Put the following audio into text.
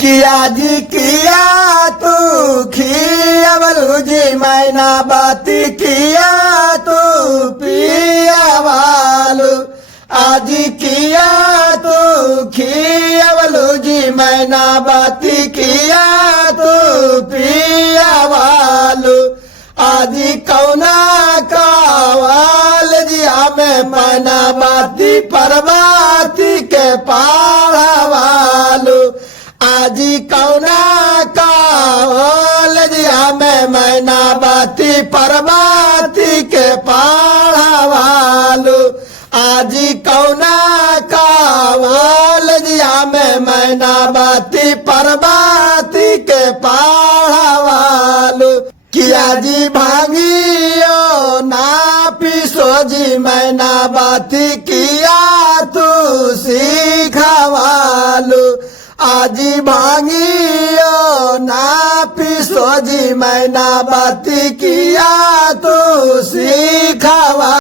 किया जी किया तू खियावलू जी मैना बाती किया तू पियावालू आज किया तू खियावलू जी मैना बाती किया तू पियावालू आज कौना कावाल जी हमें मैना बाती परबाती के पाड़ावालू आज कौना कावल दिया में मैना बाती परबाती के पाड़ावालू आज कौना कावल दिया में मैना बाती परबाती के पाड़ावालू किया जी भांगियो ना पीसो जी मैना बाती किया तू सीखावालू आजी भांगियो ना पीसो जी मैना बाती किया तू सी